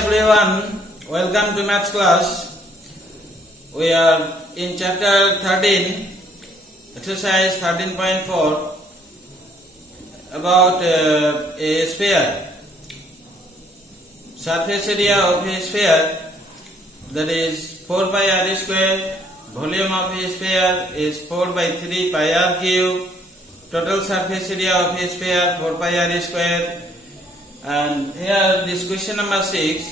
everyone, welcome to maths class. We are in chapter 13, exercise 13.4 about a sphere. Surface area of a sphere, that is 4 pi r square. Volume of a sphere is 4 by 3 pi r cube. Total surface area of a sphere 4 pi r square. And here this question number 6,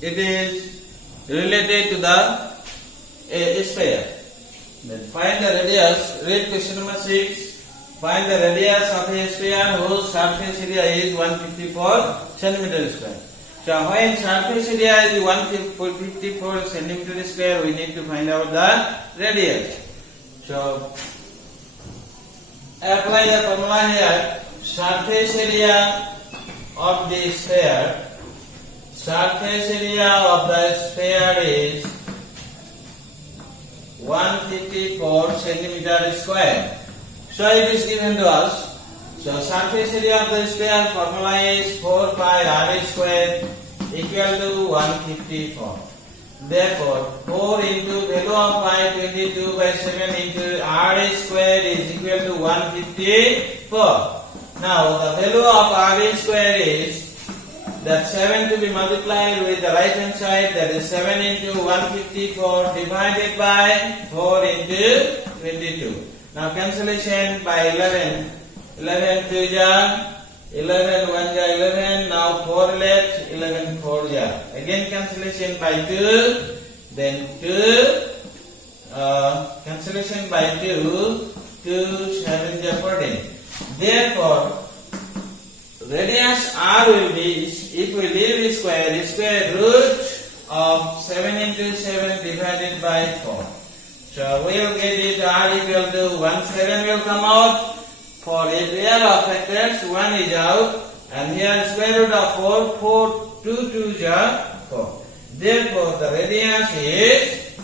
it is related to the sphere. Then find the radius. Read question number 6. Find the radius of a sphere whose surface area is 154 centimeter square. So when surface area is 154 centimeter square, we need to find out the radius. So apply the formula here. Surface area of the sphere. Surface area of the sphere is 154 centimeter square. So it is given to us. So surface area of the sphere formula is 4 pi r square equal to 154. Therefore, 4 into value of pi 22 by 7 into r square is equal to 154. Now the value of r square is that 7 to be multiplied with the right hand side, that is 7 into 154 divided by 4 into 22. Now cancellation by 11. 11 2 ja, 11 1 ja 11, now 4 left, 11 4 ja. Again cancellation by 2, then 2, cancellation by 2, 2 7 ja 14. Therefore, radius r will be, if we leave the square root of 7 into 7 divided by 4. So we will get it r equal to 1 7 will come out. For a pair of factors, 1 is out, and here square root of 4, 2 2 are 4. Therefore, the radius is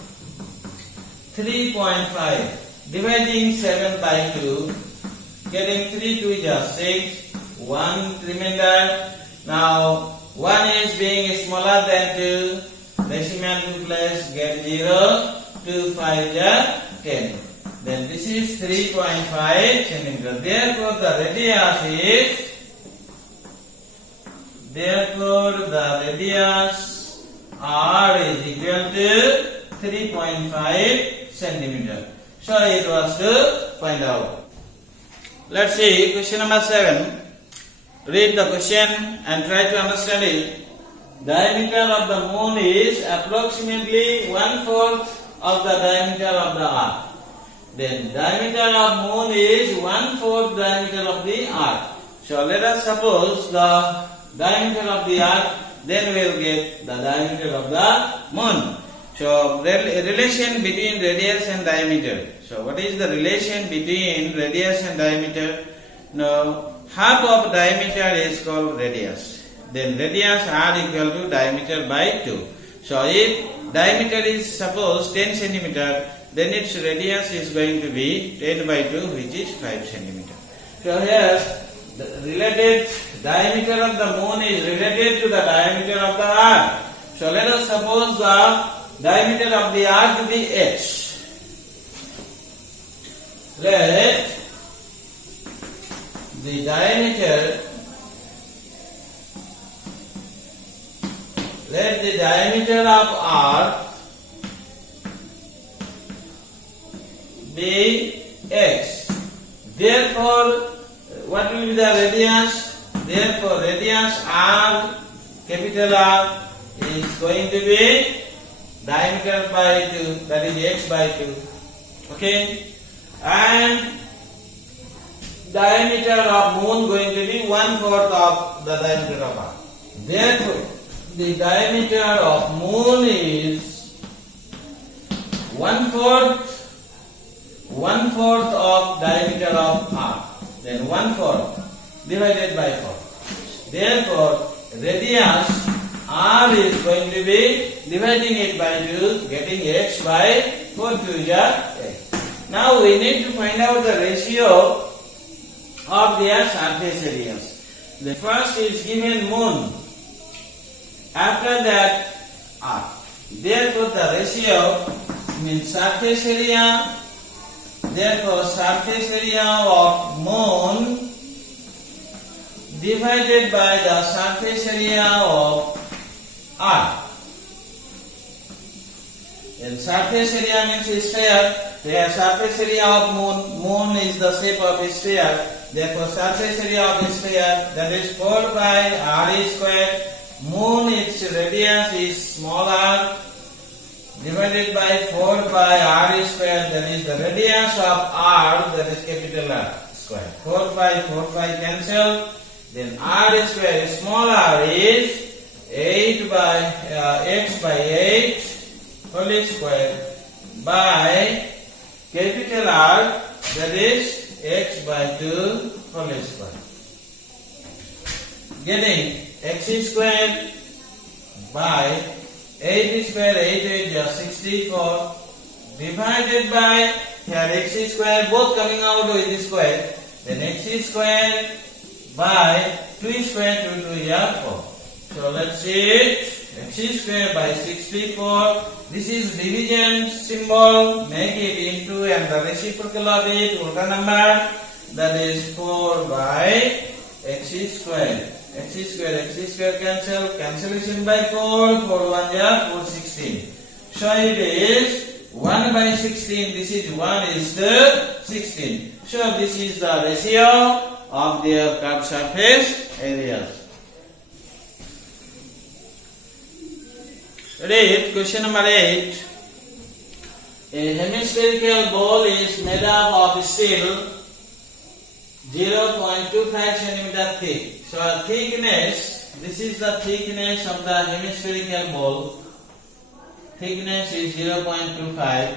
3.5. Dividing 7 by 2, getting 3 2 is 6, 1 remainder. Now, 1 is being smaller than 2, decimal 2 place, get 0, 2 5 is 10. Then this is 3.5 centimeter. Therefore, the radius r is equal to 3.5 centimeter. So it was to find out. Let's see question number 7. Read the question and try to understand it. Diameter of the moon is approximately 1/4 of the diameter of the earth. Then diameter of moon is 1/4 diameter of the earth. So let us suppose the diameter of the earth, then we will get the diameter of the moon. So relation between radius and diameter. So what is the relation between radius and diameter? Now half of diameter is called radius. Then radius r equal to diameter by 2. So if diameter is suppose 10 centimeter, then its radius is going to be 10 by 2, which is 5 centimeter. So here, the related diameter of the moon is related to the diameter of the earth. So let us suppose the diameter of the earth to be h. Let the diameter of earth be x. Therefore, what will be the radius? Therefore, radius r, capital R, is going to be diameter by 2, that is x by 2. Okay? And diameter of moon going to be 1/4 of the diameter of earth. Therefore, the diameter of moon is 1/4 of diameter of earth. Then 1/4 divided by 4. Therefore, radius r is going to be dividing it by 2, getting x by 4 2 is x. Now we need to find out the ratio of their surface areas. The first is given moon. After that, R. Therefore, the ratio means surface area. Therefore, surface area of moon divided by the surface area of Earth. And surface area means sphere. Where surface area of moon is the shape of a sphere. Therefore, surface area of a sphere, that is 4 pi r square. Moon, its radius is smaller, divided by 4 pi r square, that is the radius of r, that is capital R square. 4 pi cancel. Then r square is smaller is 8 by x by 8 whole square by capital R, that is x by 2 whole square. Getting x square by 8 square, 8 is 64, divided by here x square, both coming out with square, then x square by 2 square, 2 2 is 4. So let's see it. X square by 64. This is division symbol. Make it into and the reciprocal of it, ulta number, that is 4 by x square. X square cancel. Cancellation by 4. 4 1 is 4 16. So it is 1 by 16. This is 1 is the 16. So this is the ratio of their curved surface areas. Read question number 8. A hemispherical ball is made up of steel 0.25 centimeter thick. So thickness, this is the thickness of the hemispherical ball. Thickness is 0.25.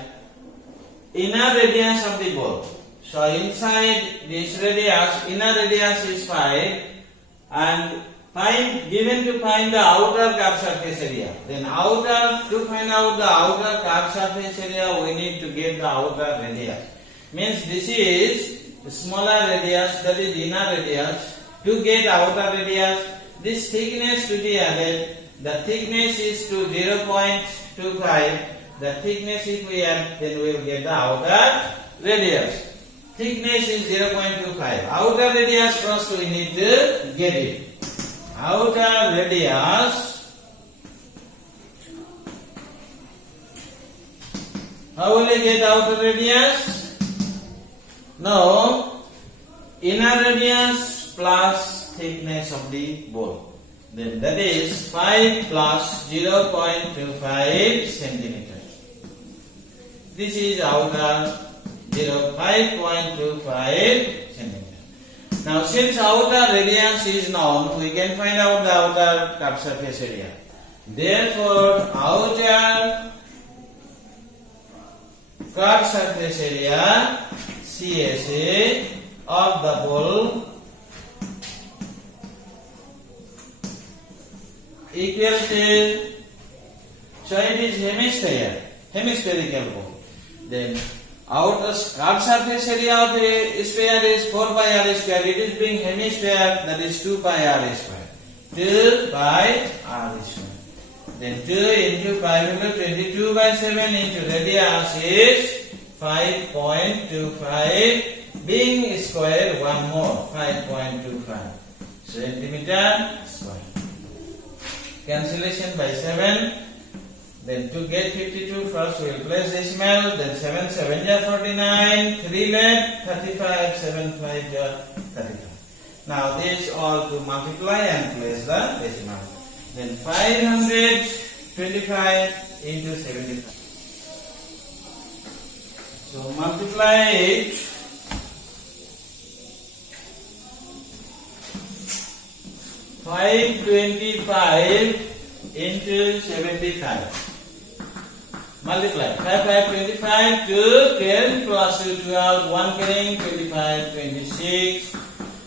Inner radius of the ball. So inside this radius, inner radius is 5, and given to find the outer curved surface area. Then to find out the outer curved surface area, we need to get the outer radius. Means this is the smaller radius, that is inner radius. To get outer radius, this thickness to be added. The thickness is to 0.25. The thickness if we add, then we will get the outer radius. Thickness is 0.25. Outer radius first we need to get it. Outer radius. How will I get outer radius? Now, inner radius plus thickness of the ball. Then that is 5 plus 0.25 centimeters. This is outer 5.25 centimeters. Now, since outer radius is known, we can find out the outer curved surface area. Therefore, outer curved surface area CSA of the ball equal to, so it is hemispherical ball. Then outer curved surface area of the sphere is 4 pi r square. It is being hemisphere, that is 2 pi r square. 2 pi r square. Then 2 into 5 into 22 by 7 into radius is 5.25. Being square, one more, 5.25 centimeter square. Cancellation by 7. Then to get 52, first we will place decimal, then 7 7 is 49, 3 left, 35, 7 5 is 35. Now this all to multiply and place the decimal. Then 525 into 75. So multiply it. 525 into 75. Multiply 5 25 to 10 plus 2 12, 1 carrying 25 26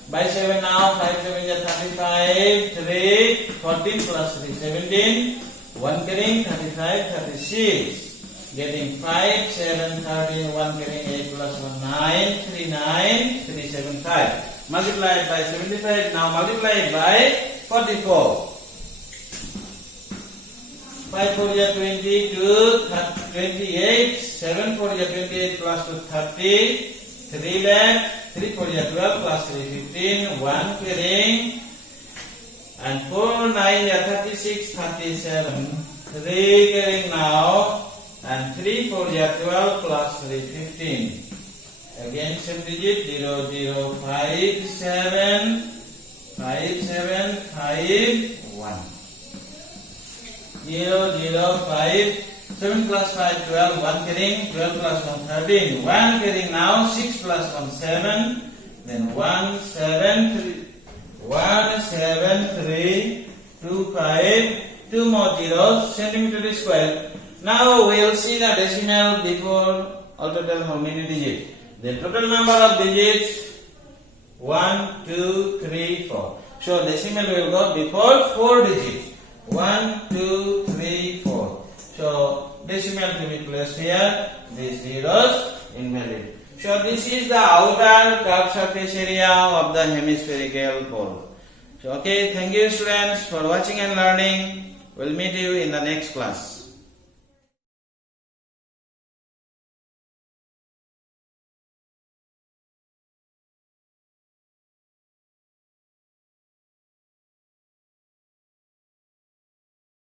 by 7 now. 5 7 is 35, 3 14 plus 3 17, 1 carrying 35 36. Getting 5 7 13, 1 carrying 8 plus 1 9 3 9 3 7 5. Multiply it by 75. Now multiply it by 44. 5 4 is 20 to 28. 7 4 is 28 plus 2 30. 3 left. 3 4 is 12 plus 3 15. 1 carrying. And 4 9 is 36 37. 3 carrying now. And 3 4 is 12 plus 3 15. Again same digit 0 0 5 7 5 7 5 1. 0 0 5 7 plus 5 12. 1 carrying. 12 plus 1 13. 1 carrying now. 6 plus 1 7. Then 1 7 3 1 7 3 2 5. 2 more zeros. Centimeter square. Now we will see the decimal before all total how many digits. The total number of digits 1 2 3 4. So decimal will go before 4 digits. 1 2 3 4. So decimal to be placed here. These zeros invalid. So this is the outer curved surface area of the hemispherical pole. So okay, thank you students for watching and learning. We'll meet you in the next class.